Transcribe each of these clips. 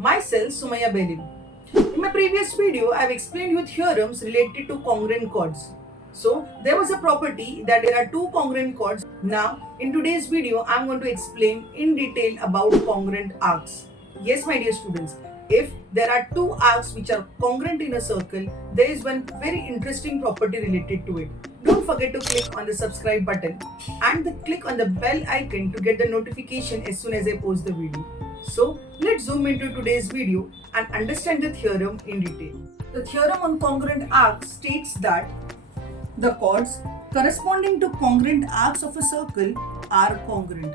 Myself, Sumaya Belim. In my previous video, I have explained you theorems related to congruent chords. So, there was a property that there are two congruent chords. Now, in today's video, I am going to explain in detail about congruent arcs. Yes, my dear students, if there are two arcs which are congruent in a circle, there is one very interesting property related to it. Don't forget to click on the subscribe button and click on the bell icon to get the notification as soon as I post the video. So let's zoom into today's video and understand the theorem in detail. The theorem on congruent arcs states that the chords corresponding to congruent arcs of a circle are congruent.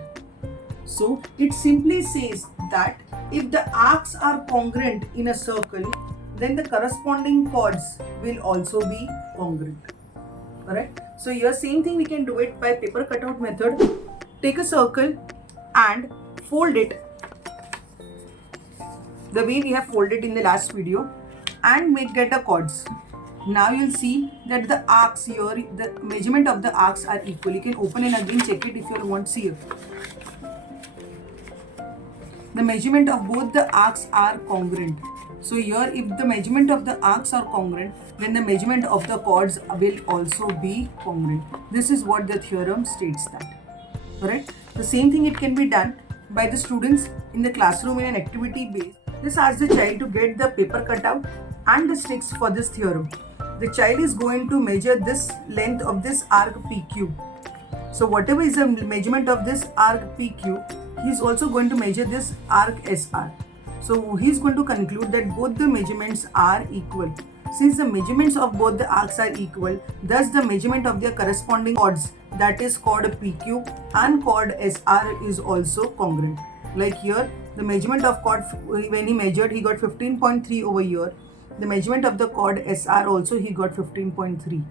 So it simply says that if the arcs are congruent in a circle, then the corresponding chords will also be congruent. Alright, so here same thing we can do it by paper cutout method. Take a circle and fold it the way we have folded in the last video and get the chords. Now you'll see that the arcs here, the measurement of the arcs are equal. You can open and again check it if you want to see it. The measurement of both the arcs are congruent. So here if the measurement of the arcs are congruent, then the measurement of the chords will also be congruent. This is what the theorem states that. Alright. The same thing it can be done by the students in the classroom in an activity base. Just ask the child to get the paper cutout and the sticks for this theorem. The child is going to measure this length of this arc PQ. So whatever is the measurement of this arc PQ, he is also going to measure this arc SR. So he is going to conclude that both the measurements are equal. Since the measurements of both the arcs are equal, thus the measurement of their corresponding chords, that is chord PQ and chord SR, is also congruent. Like here, the measurement of chord, when he measured, he got 15.3 over here. The measurement of the chord SR also he got 15.3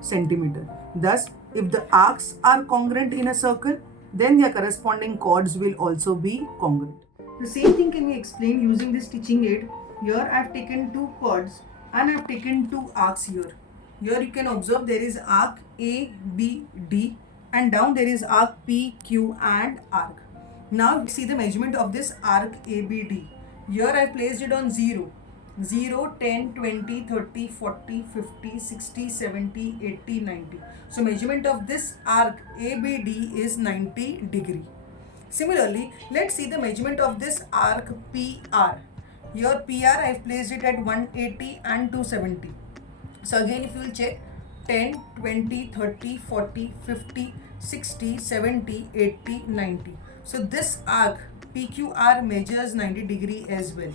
centimeter. Thus, if the arcs are congruent in a circle, then their corresponding chords will also be congruent. The same thing can be explained using this teaching aid. Here I have taken two chords and I have taken two arcs here. Here you can observe there is arc A, B, D, and down there is arc P, Q and arc. Now see the measurement of this arc ABD. Here I placed it on 0. 0, 10, 20, 30, 40, 50, 60, 70, 80, 90. So measurement of this arc ABD is 90 degree. Similarly, let's see the measurement of this arc PR. Here PR I have placed it at 180 and 270. So again if you will check 10, 20, 30, 40, 50, 60, 70, 80, 90. So this arc PQR measures 90 degree as well.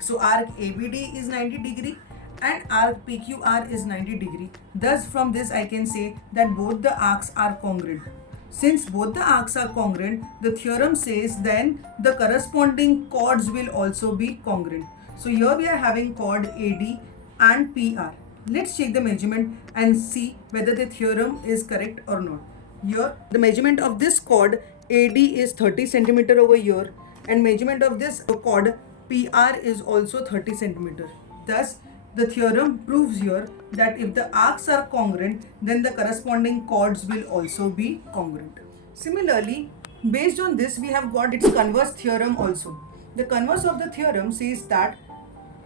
So arc ABD is 90 degree and arc PQR is 90 degree. Thus from this I can say that both the arcs are congruent. Since both the arcs are congruent, the theorem says then the corresponding chords will also be congruent. So here we are having chord AD and PR. Let's check the measurement and see whether the theorem is correct or not. Here the measurement of this chord AD is 30 centimeter over here and measurement of this chord PR is also 30 centimeter. Thus the theorem proves here that if the arcs are congruent, then the corresponding chords will also be congruent. Similarly, based on this we have got its converse theorem also. The converse of the theorem says that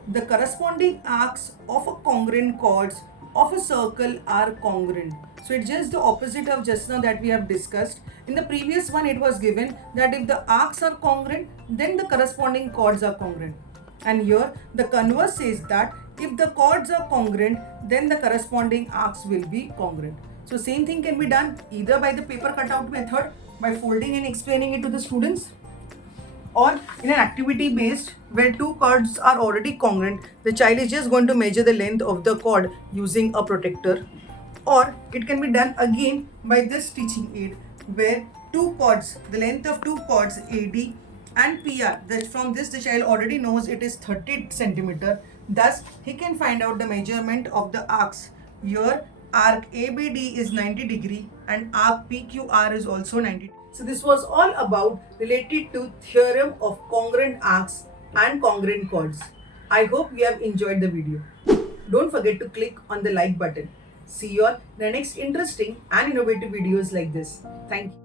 the corresponding arcs of a congruent chords of a circle are congruent. So it's just the opposite of just now that we have discussed. In the previous one it was given that if the arcs are congruent, then the corresponding chords are congruent. And here the converse says that if the chords are congruent, then the corresponding arcs will be congruent. So same thing can be done either by the paper cutout method, by folding and explaining it to the students, or in an activity based where two chords are already congruent, the child is just going to measure the length of the chord using a protractor. Or it can be done again by this teaching aid where two chords, the length of two chords AD and PR, that from this the child already knows it is 30 centimeter. Thus he can find out the measurement of the arcs. Here arc ABD is 90 degree and arc PQR is also 90 degree. So this was all about related to theorem of congruent arcs and congruent chords. I hope you have enjoyed the video. Don't forget to click on the like button. See you all in the next interesting and innovative videos like this. Thank you.